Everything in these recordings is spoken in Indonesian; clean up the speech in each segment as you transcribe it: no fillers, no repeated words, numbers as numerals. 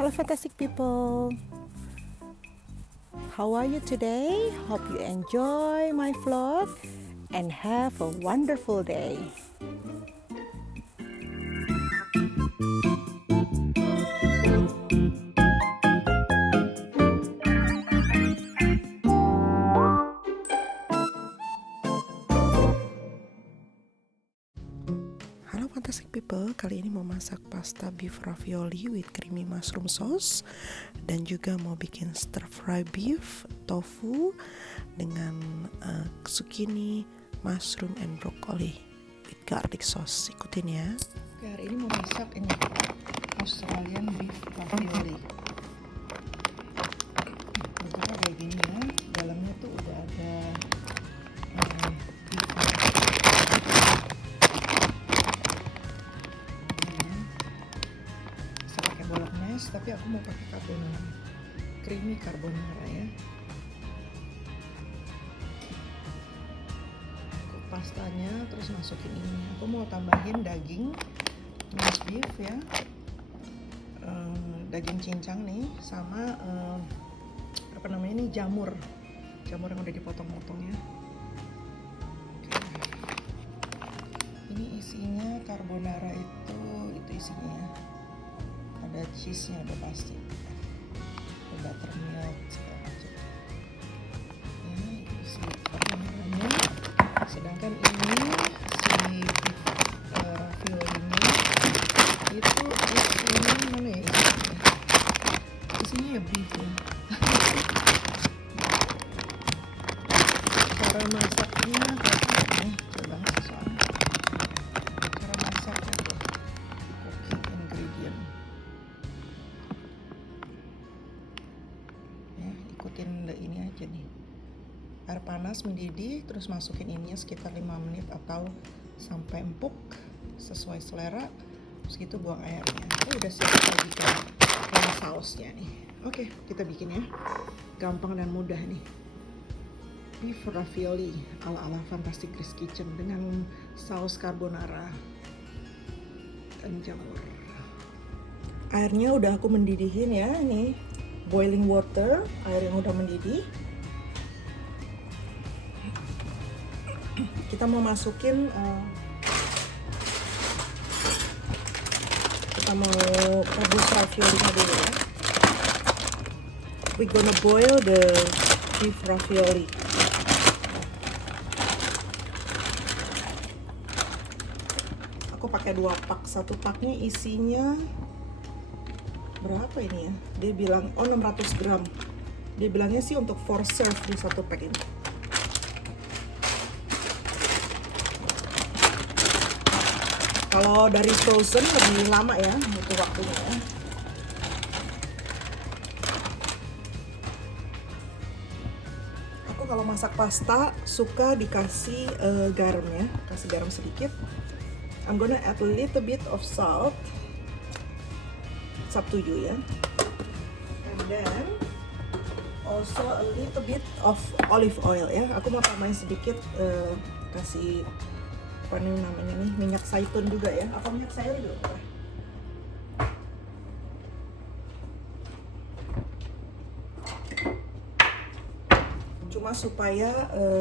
Hello fantastic people, how are you today? Hope you enjoy my vlog and have a wonderful day. Halo fantastic people, kali ini mau masak pasta beef ravioli with creamy mushroom sauce dan juga mau bikin stir fry beef tofu dengan zucchini, mushroom and broccoli with garlic sauce. Ikutin ya. Oke, hari ini mau masak ini Australian beef ravioli. Bentuknya kayak gini ya, dalamnya tuh udah ada bolognese, tapi aku mau pakai carbonara, creamy carbonara ya. Cook pastanya, terus masukin ini. Aku mau tambahin daging minced beef ya, daging cincang nih, sama apa namanya ini, jamur yang udah dipotong-potong ya. Ini isinya carbonara itu isinya ya. Ada cheese-nya udah pasti, ada buttermilk segala macam. Ini isi carbonaranya. Sedangkan ini si beef raviolinya itu isinya mana ya? Isinya ya beef ya. Cara masaknya kayak coba soalnya. Cara masaknya tuh cooking ingredient. Ikutin ini aja nih, air panas mendidih, terus masukin ininya sekitar 5 menit atau sampai empuk sesuai selera, terus gitu buang airnya. Udah siap lagi ke sausnya nih. Oke, kita bikin ya, gampang dan mudah nih, beef ravioli ala Fantastic Chris Kitchen dengan saus carbonara dan jamur. Airnya udah aku mendidihin ya, nih boiling water, air yang udah mendidih. Kita mau masukin kita mau rebus raviolinya dulu ya. We gonna boil the beef ravioli. Aku pakai 2 pak, 1 paknya isinya berapa ini ya? Dia bilang 600 gram. Dia bilangnya sih untuk 4 serve di 1 pack ini. Kalau dari frozen lebih lama ya, butuh waktunya ya. Aku kalau masak pasta suka dikasih garam ya, kasih garam sedikit. I'm gonna add a little bit of salt. It's up to you ya. And then also a little bit of olive oil ya. Aku mau tambahin sedikit kasih apa nih namanya nih, minyak zaitun juga ya. Apa minyak sayur juga? Cuma supaya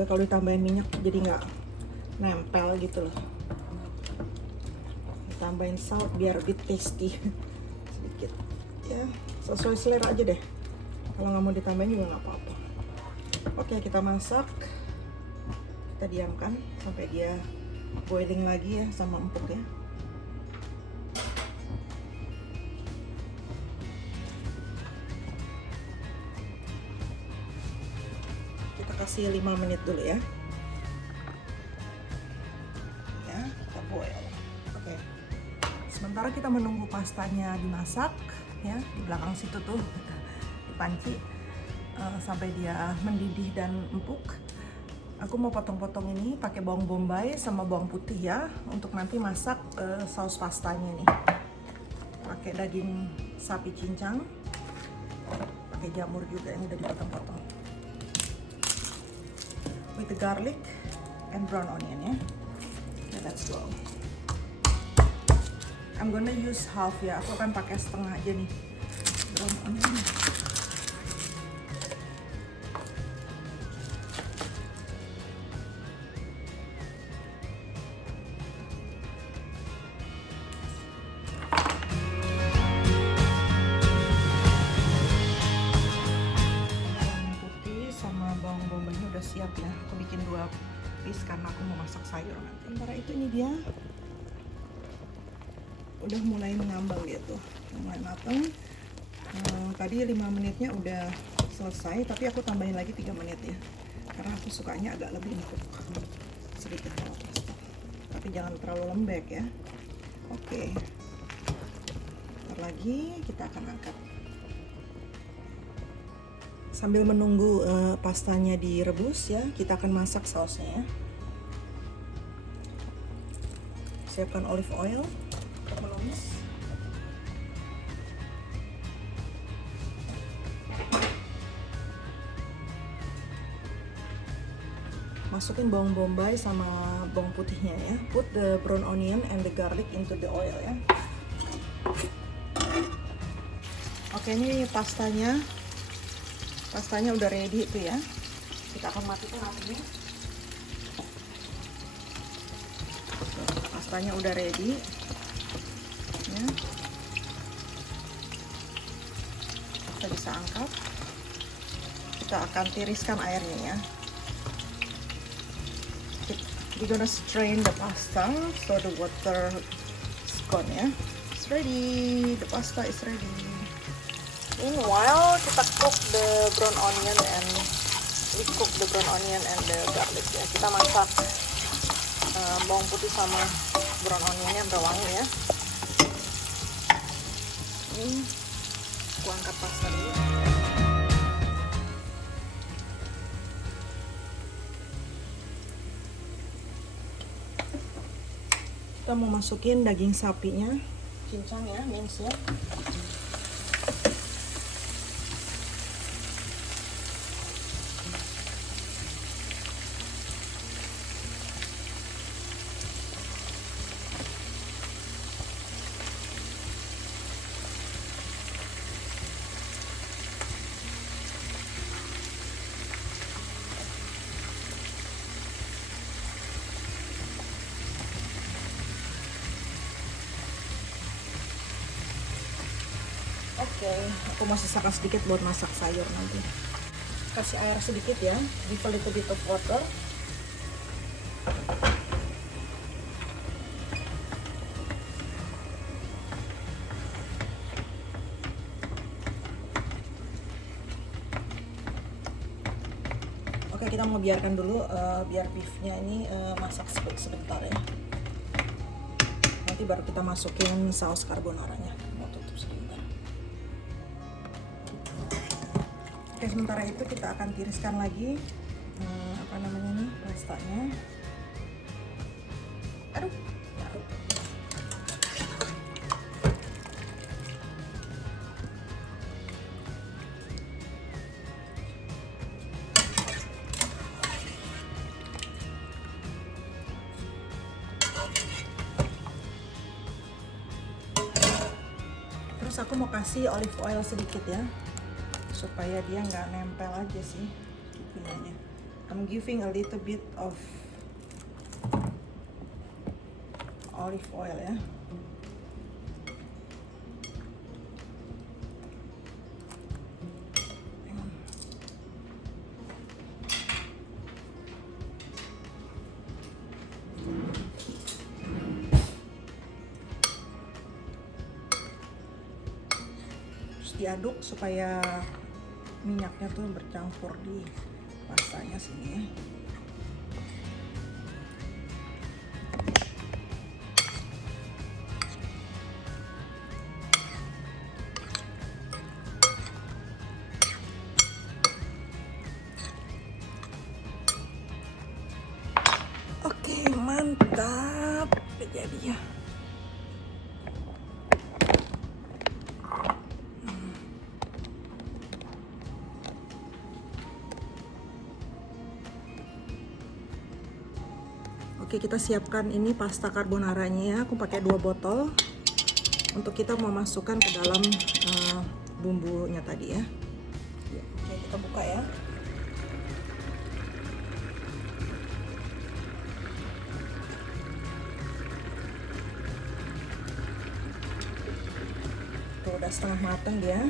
kalau ditambahin minyak jadi nggak nempel gitu loh. Tambahin salt biar lebih tasty. Sedikit ya, sesuai selera aja deh. Kalau nggak mau ditambahin juga nggak apa-apa. Oke, kita masak, kita diamkan sampai dia boiling lagi ya, sama empuk ya. Kita kasih 5 menit dulu ya. Ya, kita boil. Oke. Sementara kita menunggu pastanya dimasak ya, di belakang situ tuh di panci sampai dia mendidih dan empuk. Aku mau potong-potong ini pakai bawang bombay sama bawang putih ya, untuk nanti masak saus pastanya nih. Pakai daging sapi cincang, pakai jamur juga yang udah dipotong-potong. With the garlic and brown onion ya. Okay, let's go. I'm gonna use half ya, aku akan pakai setengah aja nih. brown onion. Siap ya, aku bikin 2 piece karena aku mau masak sayur nanti. Sementara itu ini dia udah mulai mengambang gitu, mulai matang. Tadi 5 menitnya udah selesai, tapi aku tambahin lagi 3 menit ya, karena aku sukanya agak lebih empuk sedikit kalau pasta, tapi jangan terlalu lembek ya. Oke, ntar lagi kita akan angkat. Sambil menunggu pastanya direbus ya, kita akan masak sausnya ya. Siapkan olive oil untuk menumis. Masukin bawang bombay sama bawang putihnya ya. Put the brown onion and the garlic into the oil ya. Oke, ini pastanya udah ready itu ya. Kita akan matikan apinya. Pastanya udah ready ya. Kita bisa angkat. Kita akan tiriskan airnya ya. We're gonna strain the pasta so the water is gone ya. It's ready. The pasta is ready. Meanwhile, kita cook the brown onion and the garlic ya. Kita masak bawang putih sama brown onionnya sampai wangi ya. Ini aku angkat pasta dulu. Kita mau masukin daging sapinya, cincang ya, mince ya. Oke, aku mau sisakan sedikit buat masak sayur nanti. Kasih air sedikit ya, give a little bit of water. Oke, kita mau biarkan dulu biar beefnya ini masak sebentar ya. Nanti baru kita masukin saus carbonaranya. Mau tutup sebentar. Oke, sementara itu kita akan tiriskan lagi pastanya. Aduh. Terus aku mau kasih olive oil sedikit ya, supaya dia nggak nempel aja sih ininya. I'm giving a little bit of olive oil ya. Terus diaduk supaya minyaknya tuh bercampur di pastanya sini ya. Oke, mantap. Udah jadi ya. Oke, kita siapkan ini pasta carbonaranya ya. Aku pakai 2 botol untuk kita memasukkan ke dalam bumbunya tadi ya. Oke, kita buka ya. Tuh udah setengah matang dia.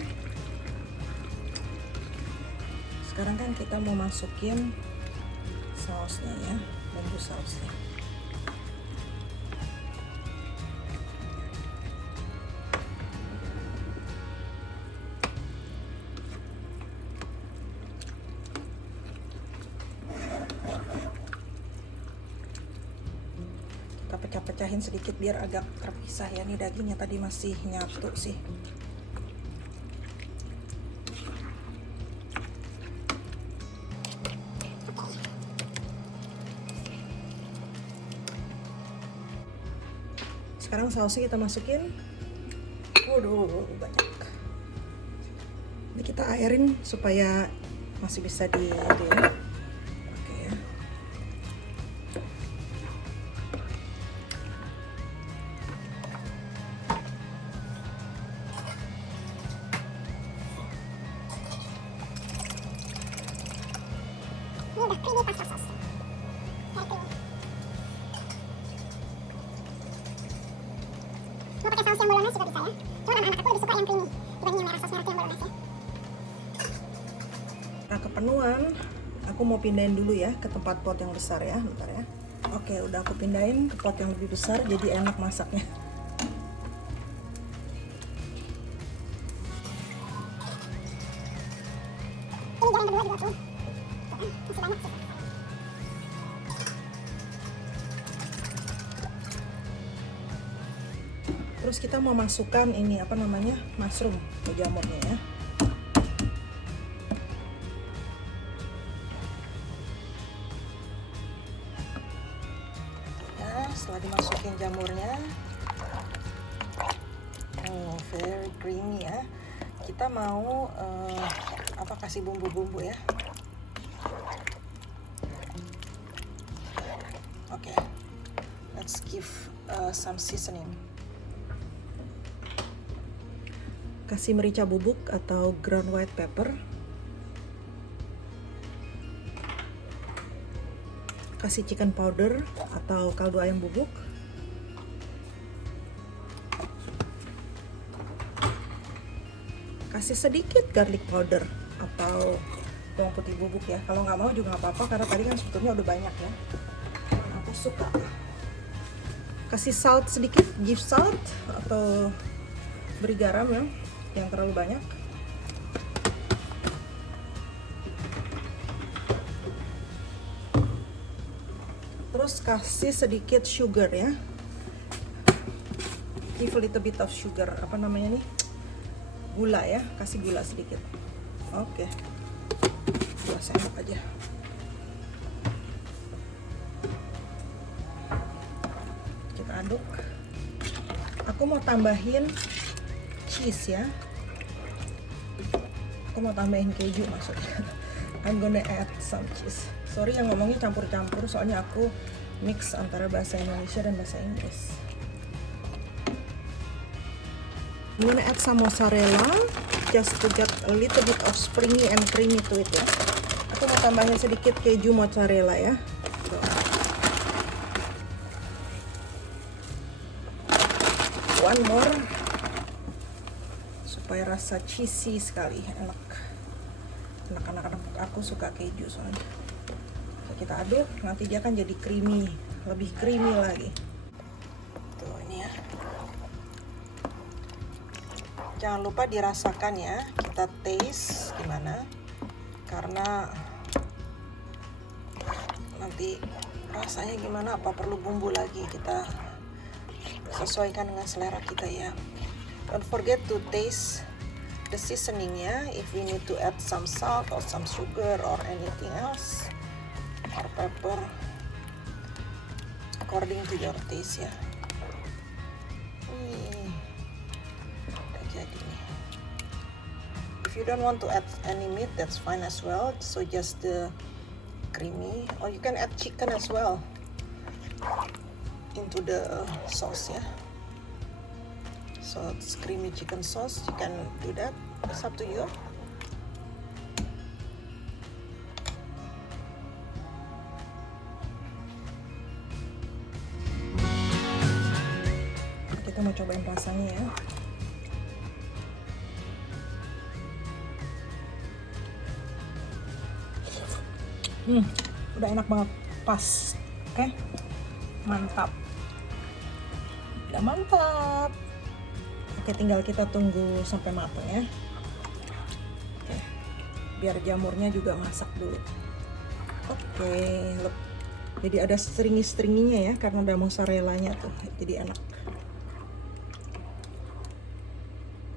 Sekarang kan kita mau masukin sausnya ya, bumbu sausnya. Kita pecah-pecahin sedikit biar agak terpisah ya, nih dagingnya tadi masih nyatu sih. Sekarang sausnya kita masukin. Waduh, banyak. Ini kita airin supaya masih bisa di itu ya. Oke ya. Ini udah creamy pasta sauce. Very creamy. Mau pakai saus yang bolognese juga bisa ya. Cuma anak-anak aku lebih suka yang creamy dibanding yang merah, saus merah yang bolognese ya. Nah, kepenuhan aku mau pindahin dulu ya ke tempat pot yang besar ya, bentar ya. Oke, udah aku pindahin ke pot yang lebih besar jadi enak masaknya. Ini goreng kedua juga tuh. Masih banyak sih. Terus kita mau masukkan ini apa namanya, mushroom ke jamurnya ya. Setelah dimasukin jamurnya, very creamy ya. Kita mau kasih bumbu-bumbu ya. Oke, let's give some seasoning. Kasih merica bubuk atau ground white pepper. Kasih chicken powder atau kaldu ayam bubuk. Kasih sedikit garlic powder atau bawang putih bubuk ya. Kalau nggak mau juga nggak apa-apa karena tadi kan sebetulnya udah banyak ya. Aku suka. Kasih salt sedikit, give salt atau beri garam ya, yang terlalu banyak. Terus kasih sedikit sugar ya. Give a little bit of sugar, apa namanya nih? Gula ya, kasih gula sedikit. Oke. Gula sendok aja. Kita aduk. Aku mau tambahin cheese ya. Aku mau tambahin keju maksudnya. I'm gonna add some cheese. Sorry yang ngomongnya campur-campur soalnya aku mix antara bahasa Indonesia dan bahasa Inggris. I'm gonna add some mozzarella just to get a little bit of springy and creamy to it ya. Aku mau tambahin sedikit keju mozzarella ya. Tuh. One more supaya rasa cheesy sekali, enak. Anak-anak aku suka keju soalnya. Kita aduk, nanti dia akan jadi creamy, lebih creamy lagi. Tuh ini ya. Jangan lupa dirasakan ya, kita taste gimana, karena nanti rasanya gimana, apa perlu bumbu lagi, kita sesuaikan dengan selera kita ya. Don't forget to taste the seasoningnya, if we need to add some salt or some sugar or anything else or pepper according to your taste ya. Udah jadi nih. If you don't want to add any meat, that's fine as well. So just the creamy, or you can add chicken as well into the sauce ya. So it's creamy chicken sauce. You can do that. It's up to you. Kita mau cobain rasanya ya. Udah enak banget, pas. Oke, mantap. Udah mantap. Oke, tinggal kita tunggu sampai matang ya. Oke, biar jamurnya juga masak dulu. Oke, look. Jadi ada stringy-stringinya ya, karena ada mozzarellanya tuh, jadi enak.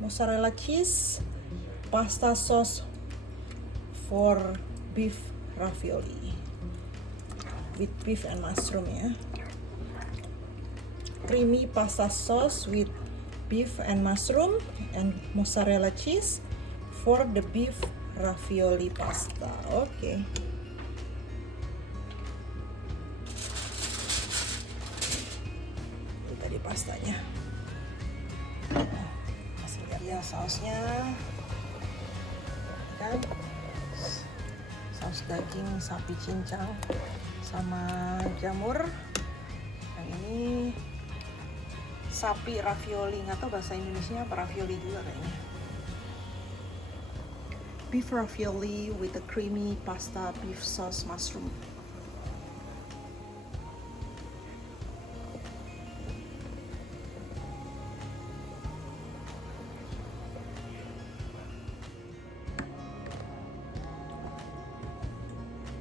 Mozzarella cheese, pasta sauce for beef ravioli with beef and mushroom ya. Creamy pasta sauce with beef and mushroom and mozzarella cheese for the beef ravioli pasta. Oke. Ini tadi pastanya. Masih lihat ya sausnya. Kan? Saus daging sapi cincang sama jamur. Yang ini sapi ravioli, nggak tahu bahasa Indonesia apa, ravioli juga kayaknya. Beef ravioli with a creamy pasta beef sauce mushroom.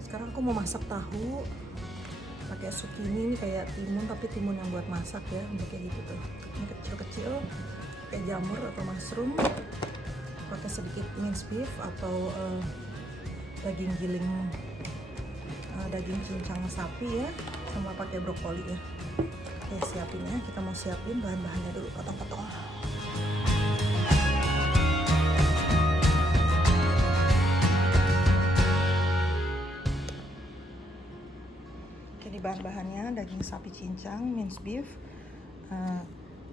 Sekarang aku mau masak tahu pakai zucchini. Ini kayak timun, tapi timun yang buat masak ya, untuk kayak gitu tuh. Ini kecil-kecil, pakai jamur atau mushroom, pakai sedikit minced beef atau daging giling, daging cincang sapi ya, sama pakai brokoli ya. Oke, siapin ya. Kita mau siapin bahan-bahannya dulu, potong-potong. Bahan-bahannya daging sapi cincang, minced beef,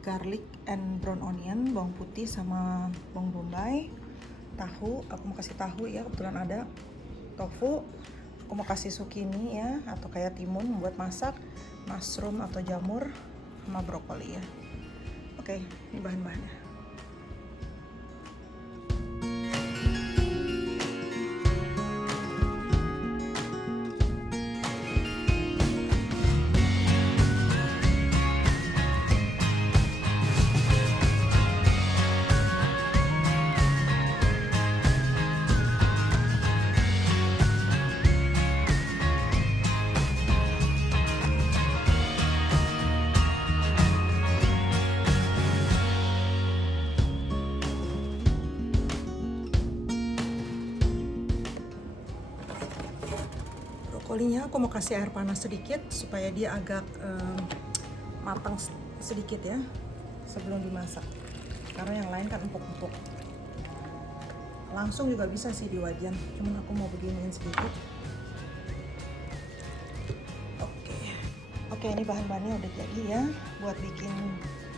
garlic and brown onion, bawang putih sama bawang bombay, tahu, aku mau kasih tahu ya, kebetulan ada, tofu, aku mau kasih zucchini ya, atau kayak timun buat masak, mushroom atau jamur, sama brokoli ya. Oke, ini bahan-bahannya. Brokolinya aku mau kasih air panas sedikit supaya dia agak matang sedikit ya sebelum dimasak, karena yang lain kan empuk-empuk. Langsung juga bisa sih di wajan, cuman aku mau beginiin sedikit. Oke, ini bahan-bahannya udah jadi ya buat bikin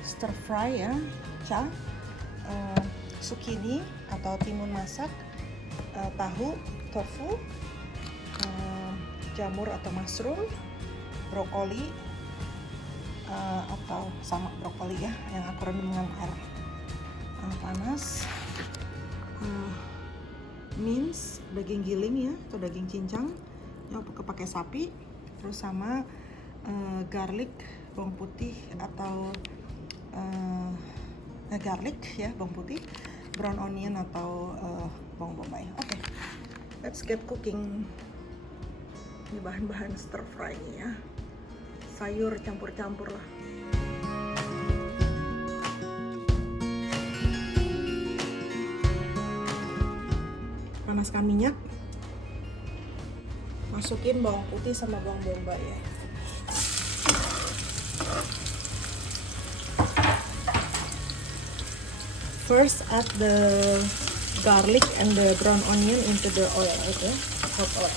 stir fry ya, zucchini atau timun masak, tahu, tofu, jamur atau mushroom, brokoli atau sama brokoli ya, yang aku rendam dengan air panas, mince, daging giling ya atau daging cincang yang pakai sapi, terus sama garlic, bawang putih atau garlic ya, bawang putih, brown onion atau bawang bombay. Oke, let's get cooking. Ini bahan-bahan stir fry nya ya, sayur campur-campur lah. Panaskan minyak, masukin bawang putih sama bawang bombay ya. First add the garlic and the brown onion into the oil, okay? Hot oil.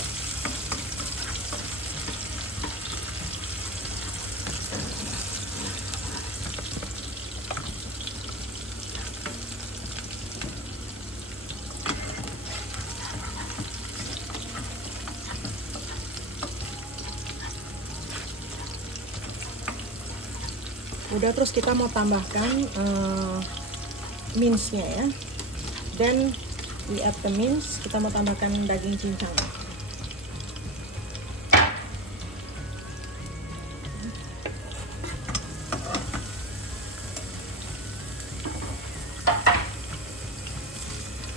Udah, terus kita mau tambahkan mince-nya ya. Then we add the mince. Kita mau tambahkan daging cincang.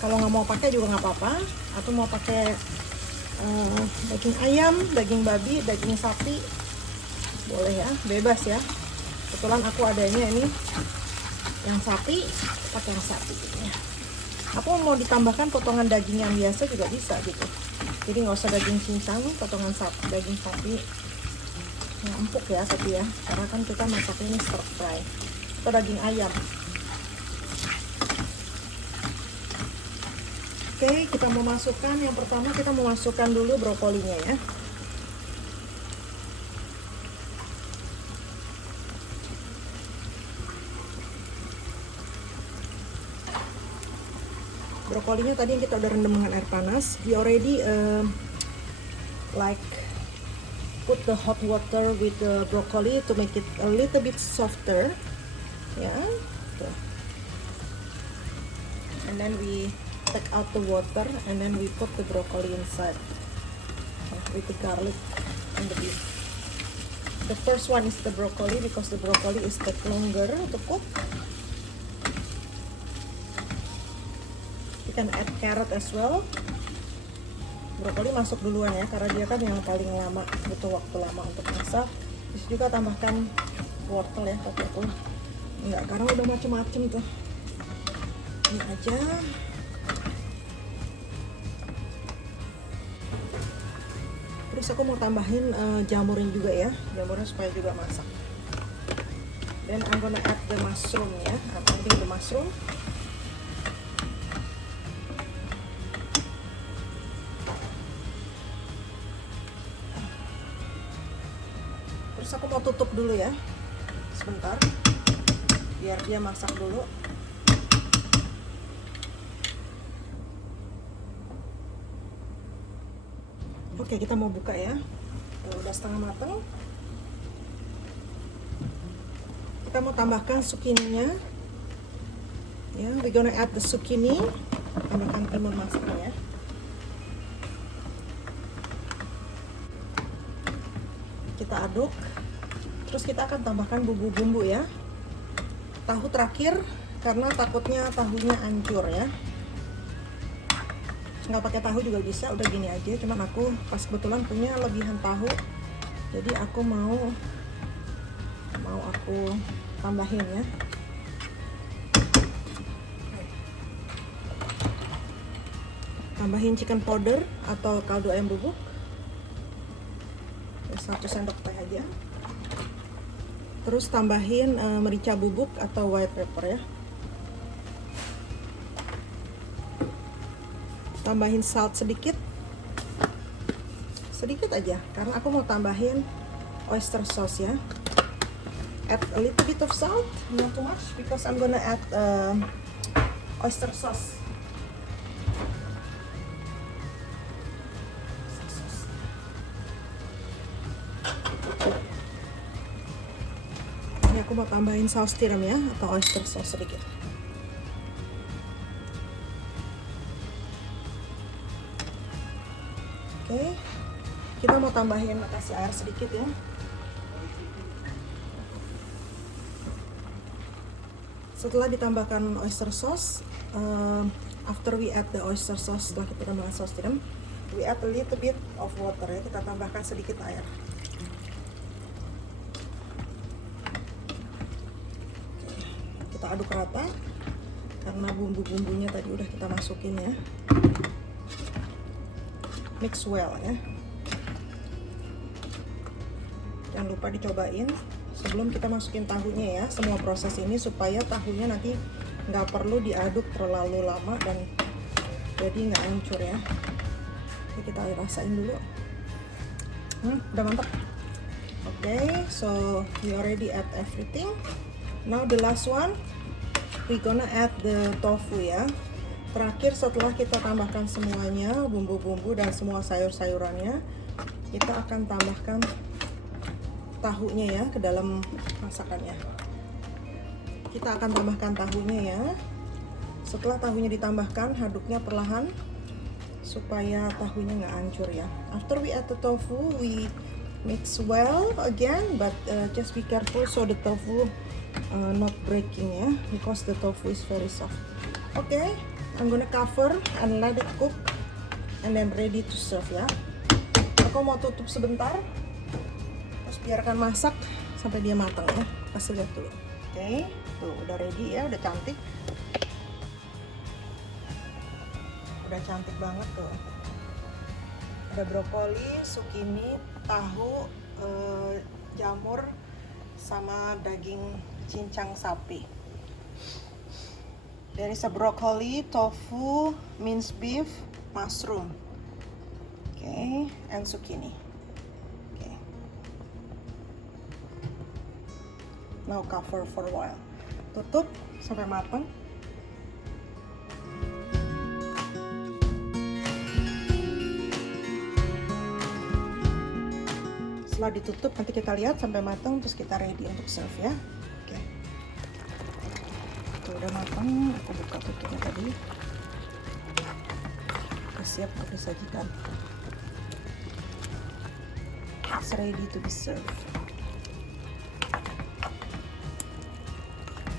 Kalau nggak mau pakai juga nggak apa-apa, atau mau pakai daging ayam, daging babi, daging sapi, boleh ya, bebas ya. Kebetulan aku adanya ini yang sapi, pakai yang sapi gitu ya. Aku mau ditambahkan potongan daging yang biasa juga bisa gitu. Jadi nggak usah daging cincang, potongan sapi, daging sapi yang empuk ya sapi ya. Karena kan kita masaknya ini stir fry. Atau daging ayam. Oke, kita mau masukkan, yang pertama kita mau masukkan dulu brokolinya ya. Brokolinya tadi yang kita udah rendam dengan air panas. We already like put the hot water with the broccoli to make it a little bit softer. Ya, tuh. And then we take out the water and then we put the broccoli inside with the garlic and the beef. The first one is the broccoli because the broccoli is take longer to cook. You can add carrot as well. Brokoli masuk duluan ya karena dia kan yang paling lama, butuh waktu lama untuk masak. Terus juga tambahkan wortel ya, tapi aku enggak karena udah macem-macem tuh. Ini aja. Terus aku mau tambahin jamurnya juga ya, jamurnya supaya juga masak. Then I'm gonna add the mushroom ya, I'm adding the mushroom. Terus aku mau tutup dulu ya, sebentar, biar dia masak dulu. Oke, kita mau buka ya. Udah setengah matang. Kita mau tambahkan zucchini-nya. Ya, we gonna add the zucchini. Tambahkan timun masaknya ya. Kita aduk. Terus kita akan tambahkan bumbu-bumbu ya. Tahu terakhir karena takutnya tahunya hancur ya. Nggak pakai tahu juga bisa, udah gini aja. Cuman aku pas kebetulan punya lebihan tahu, jadi aku mau aku tambahin ya. Tambahin chicken powder atau kaldu ayam bubuk 1 sendok teh aja. Terus tambahin merica bubuk atau white pepper ya. Tambahin salt sedikit aja karena aku mau tambahin oyster sauce ya. Add a little bit of salt, not too much because I'm gonna add oyster sauce. Ini aku mau tambahin saus tiram ya atau oyster sauce sedikit. Oke, kita mau tambahin, kasih air sedikit ya. Setelah ditambahkan oyster sauce, after we add the oyster sauce, setelah kita tambahkan saus tiram, we add a little bit of water ya. Kita tambahkan sedikit air. Oke, kita aduk rata karena bumbu-bumbunya tadi udah kita masukin ya. Mix well ya. Jangan lupa dicobain sebelum kita masukin tahunya ya. Semua proses ini supaya tahunya nanti nggak perlu diaduk terlalu lama dan jadi nggak hancur ya. Oke, kita rasain dulu. Udah mantap. Oke, so we already add everything. Now the last one, we gonna add the tofu ya. Terakhir setelah kita tambahkan semuanya, bumbu-bumbu dan semua sayur-sayurannya, kita akan tambahkan tahunya ya ke dalam masakannya. kita akan tambahkan tahunya ya. Setelah tahunya ditambahkan, aduknya perlahan supaya tahunya nggak hancur ya. After we add the tofu, we mix well again, but just be careful so the tofu not breaking ya, because the tofu is very soft. Okay, I'm gonna cover and let it cook and then ready to serve ya. Aku mau tutup sebentar, terus biarkan masak sampai dia matang ya. Kasih lihat dulu. Oke, tuh udah ready ya, udah cantik. Udah cantik banget tuh. Ada brokoli, zucchini, tahu, jamur, sama daging cincang sapi. There is a broccoli, tofu, minced beef, mushroom, okay, and zucchini. Okay. Now cover for a while. Tutup sampai matang. Setelah ditutup nanti kita lihat sampai matang, terus kita ready untuk serve ya. Oke. Tuh udah matang, aku buka tutupnya tadi. Udah siap untuk disajikan. It's ready to be served.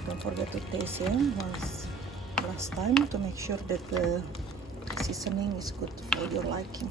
Don't forget to taste it once last time to make sure that the seasoning is good for your liking.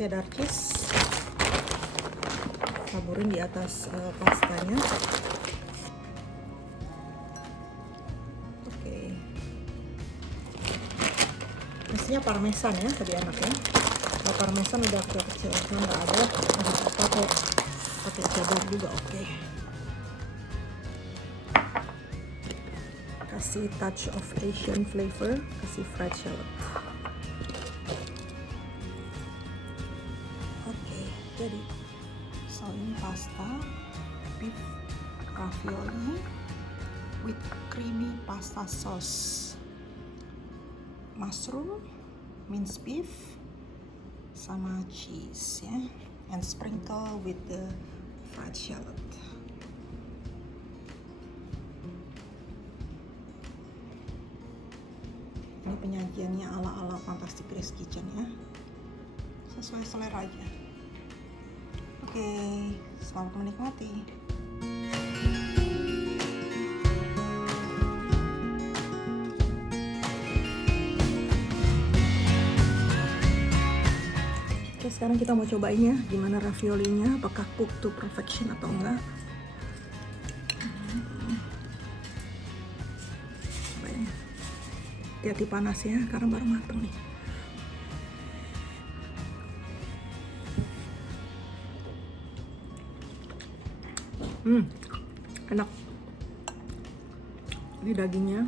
Cheddar cheese, taburin di atas pastanya. Oke. Mestinya parmesan ya, tadi enaknya. Kalau parmesan udah kecil-kecil, nggak ada. Pakai cheddar juga oke. Kasih touch of Asian flavor, kasih fried shallot. Jadi, so ini pasta beef ravioli with creamy pasta sauce, mushroom, minced beef, sama cheese ya, and sprinkle with the fried shallot. Ini penyajiannya ala-ala Fantastic Grace Kitchen ya, sesuai selera aja. Oke, selamat menikmati. Oke, sekarang kita mau cobain ya, gimana raviolinya, apakah cook to perfection atau enggak. Cobain. Hati-hati panas ya, karena baru mateng nih. Enak. Ini dagingnya.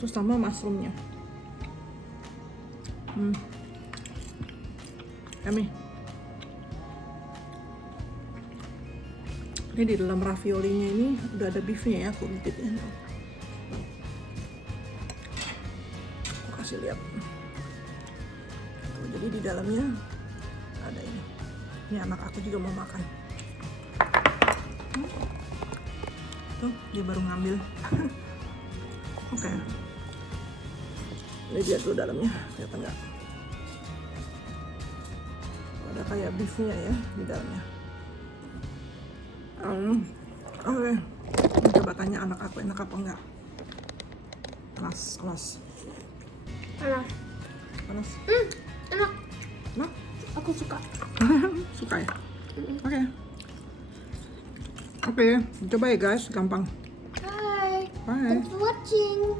Terus tambah mushroomnya. Yummy. Ini di dalam raviolinya ini udah ada beefnya ya, aku gigit ya. Aku kasih lihat. Tuh, jadi di dalamnya ada ini. Ini anak aku juga mau makan. Tuh, dia baru ngambil. Oke. Ini lihat dulu dalamnya, kelihatan nggak? Ada kayak beefnya ya di dalamnya. Oke. Coba tanya anak aku enak apa enggak. Kelas. Panas. Panas. Enak. Enak? Aku suka. Suka ya? Oke, coba ya guys, gampang. Hai. Bye. Thanks for watching.